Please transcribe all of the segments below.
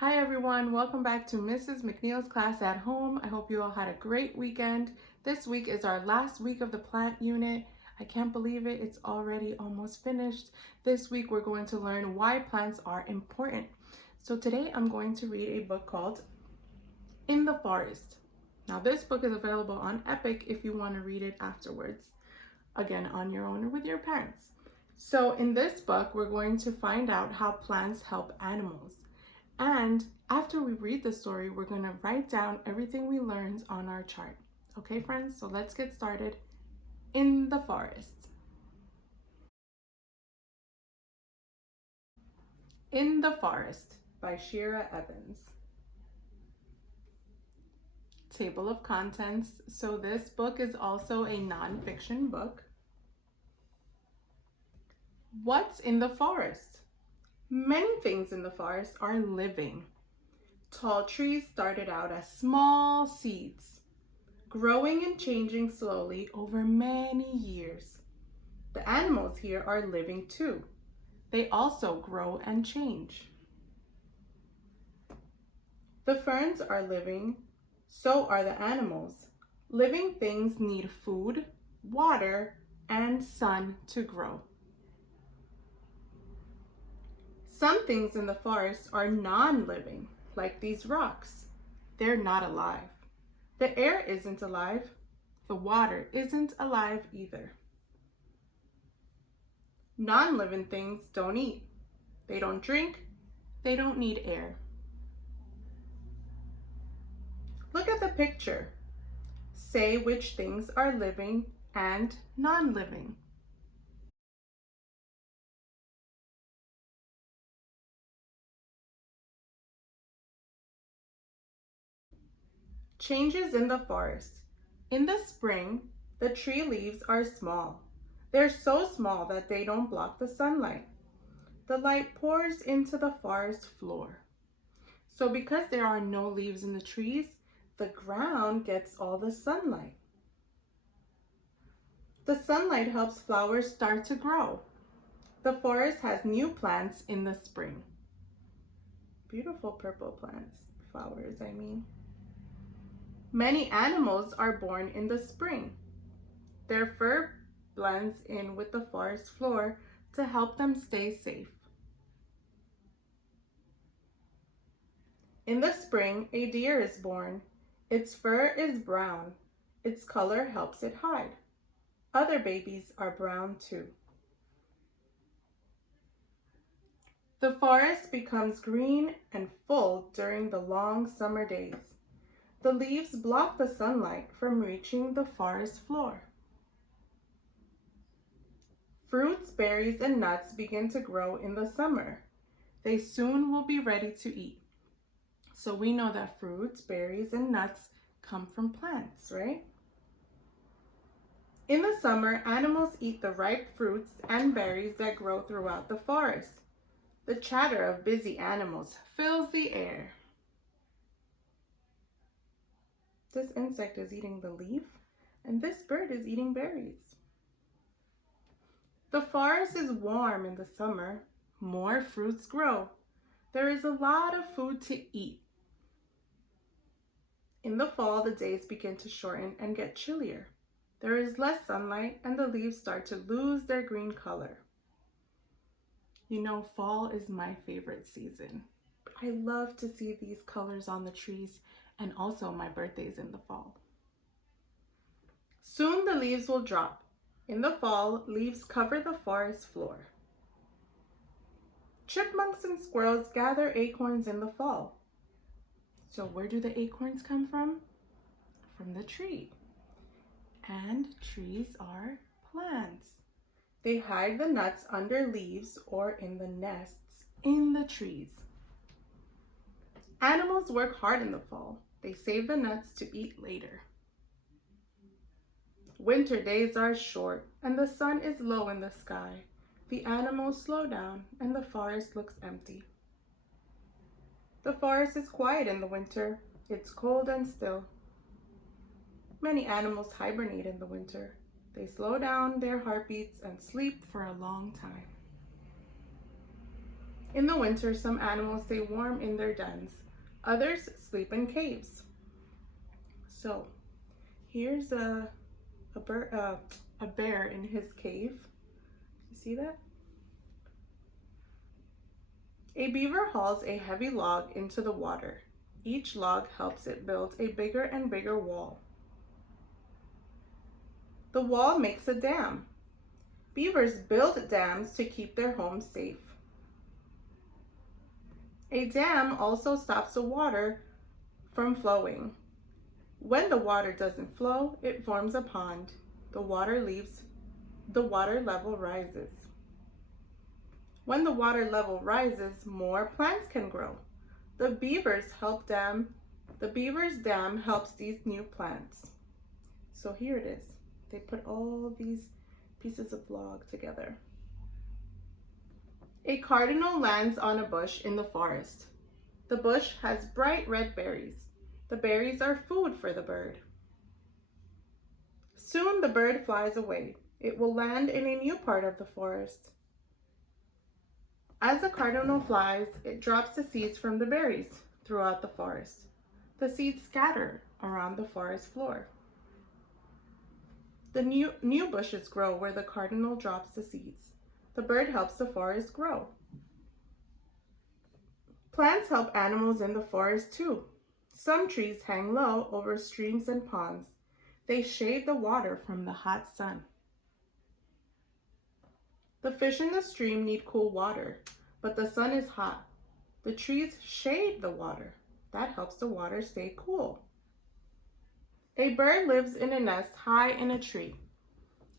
Hi everyone, welcome back to Mrs. McNeil's class at home. I hope you all had a great weekend. This week is our last week of the plant unit. I can't believe it, it's already almost finished. This week we're going to learn why plants are important. So today I'm going to read a book called In the Forest. Now this book is available on Epic if you want to read it afterwards. Again, on your own or with your parents. So in this book, we're going to find out how plants help animals. And after we read the story, we're going to write down everything we learned on our chart. Okay, friends? So let's get started. In the Forest. In the Forest by Shira Evans. Table of contents. So this book is also a nonfiction book. What's in the forest? Many things in the forest are living. Tall trees started out as small seeds, growing and changing slowly over many years. The animals here are living too. They also grow and change. The ferns are living, so are the animals. Living things need food, water, and sun to grow. Some things in the forest are non-living, like these rocks. They're not alive. The air isn't alive. The water isn't alive either. Non-living things don't eat. They don't drink. They don't need air. Look at the picture. Say which things are living and non-living. Changes in the forest. In the spring, the tree leaves are small. They're so small that they don't block the sunlight. The light pours into the forest floor. So because there are no leaves in the trees, the ground gets all the sunlight. The sunlight helps flowers start to grow. The forest has new plants in the spring. Beautiful purple plants, flowers, I mean. Many animals are born in the spring. Their fur blends in with the forest floor to help them stay safe. In the spring, a deer is born. Its fur is brown. Its color helps it hide. Other babies are brown too. The forest becomes green and full during the long summer days. The leaves block the sunlight from reaching the forest floor. Fruits, berries, and nuts begin to grow in the summer. They soon will be ready to eat. So we know that fruits, berries, and nuts come from plants, right? In the summer, animals eat the ripe fruits and berries that grow throughout the forest. The chatter of busy animals fills the air. This insect is eating the leaf, and this bird is eating berries. The forest is warm in the summer. More fruits grow. There is a lot of food to eat. In the fall, the days begin to shorten and get chillier. There is less sunlight and the leaves start to lose their green color. You know, fall is my favorite season. I love to see these colors on the trees, and also my birthday's in the fall. Soon the leaves will drop. In the fall, leaves cover the forest floor. Chipmunks and squirrels gather acorns in the fall. So where do the acorns come from? From the tree. And trees are plants. They hide the nuts under leaves or in the nests in the trees. Animals work hard in the fall. They save the nuts to eat later. Winter days are short and the sun is low in the sky. The animals slow down and the forest looks empty. The forest is quiet in the winter. It's cold and still. Many animals hibernate in the winter. They slow down their heartbeats and sleep for a long time. In the winter, some animals stay warm in their dens. Others sleep in caves. So here's a bear in his cave. You see that? A beaver hauls a heavy log into the water. Each log helps it build a bigger and bigger wall. The wall makes a dam. Beavers build dams to keep their homes safe. A dam also stops the water from flowing. When the water doesn't flow, it forms a pond. The water level rises. When the water level rises, more plants can grow. The beaver's dam helps these new plants. So here it is. They put all these pieces of log together. A cardinal lands on a bush in the forest. The bush has bright red berries. The berries are food for the bird. Soon the bird flies away. It will land in a new part of the forest. As the cardinal flies, it drops the seeds from the berries throughout the forest. The seeds scatter around the forest floor. The new bushes grow where the cardinal drops the seeds. The bird helps the forest grow. Plants help animals in the forest too. Some trees hang low over streams and ponds. They shade the water from the hot sun. The fish in the stream need cool water, but the sun is hot. The trees shade the water. That helps the water stay cool. A bird lives in a nest high in a tree.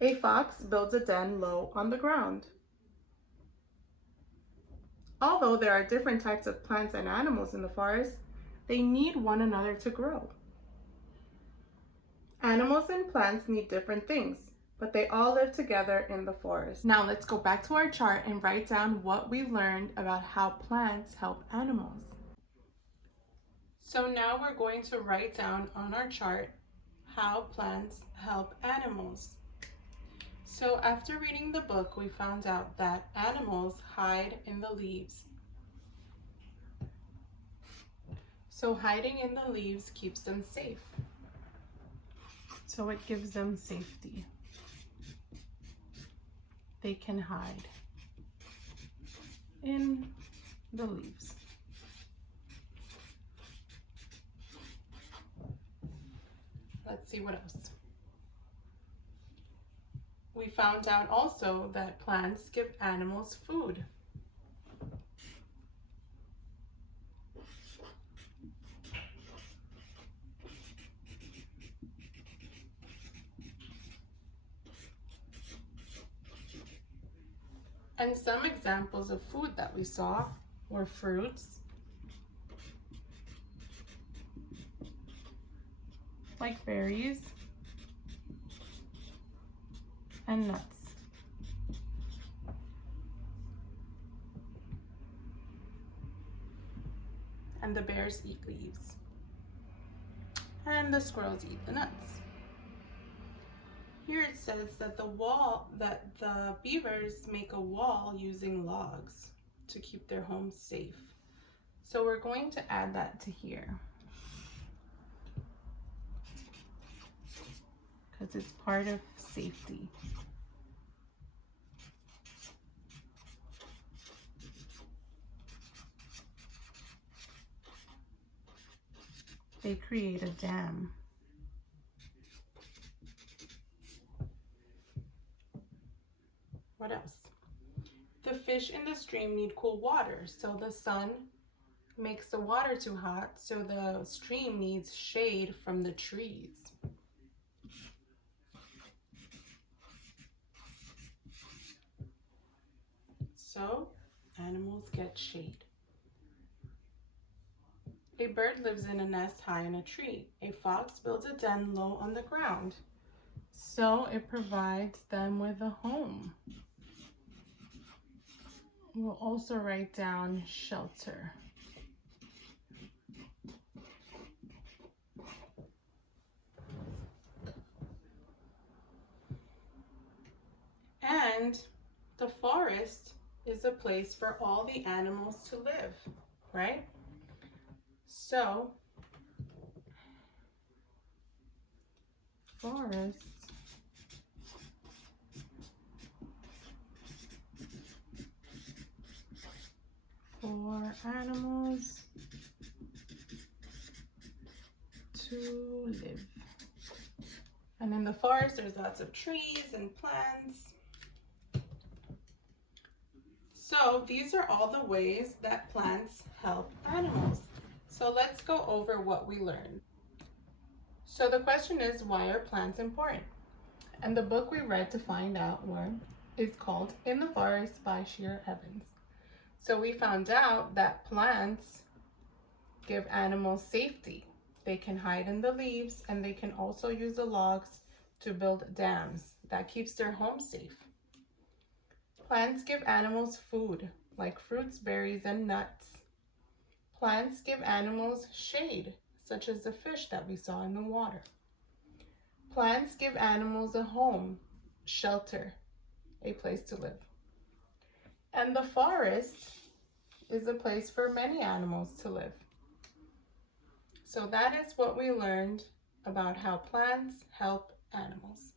A fox builds a den low on the ground. Although there are different types of plants and animals in the forest, they need one another to grow. Animals and plants need different things, but they all live together in the forest. Now let's go back to our chart and write down what we learned about how plants help animals. So now we're going to write down on our chart how plants help animals. So after reading the book, we found out that animals hide in the leaves. So hiding in the leaves keeps them safe. So it gives them safety. They can hide in the leaves. Let's see what else. We found out also that plants give animals food. And some examples of food that we saw were fruits, like berries, and nuts. And the bears eat leaves. And the squirrels eat the nuts. Here it says that the beavers make a wall using logs to keep their homes safe. So we're going to add that to here, because it's part of safety. They create a dam. What else? The fish in the stream need cool water, so the sun makes the water too hot, so the stream needs shade from the trees. So animals get shade. A bird lives in a nest high in a tree. A fox builds a den low on the ground, so it provides them with a home. We'll also write down shelter. And the forest is a place for all the animals to live, right? So, forests for animals to live. And in the forest, there's lots of trees and plants. So these are all the ways that plants help animals. So let's go over what we learned. So the question is, why are plants important? And the book we read to find out is called In the Forest by Sheer Evans. So we found out that plants give animals safety. They can hide in the leaves, and they can also use the logs to build dams that keeps their home safe. Plants give animals food, like fruits, berries, and nuts. Plants give animals shade, such as the fish that we saw in the water. Plants give animals a home, shelter, a place to live. And the forest is a place for many animals to live. So that is what we learned about how plants help animals.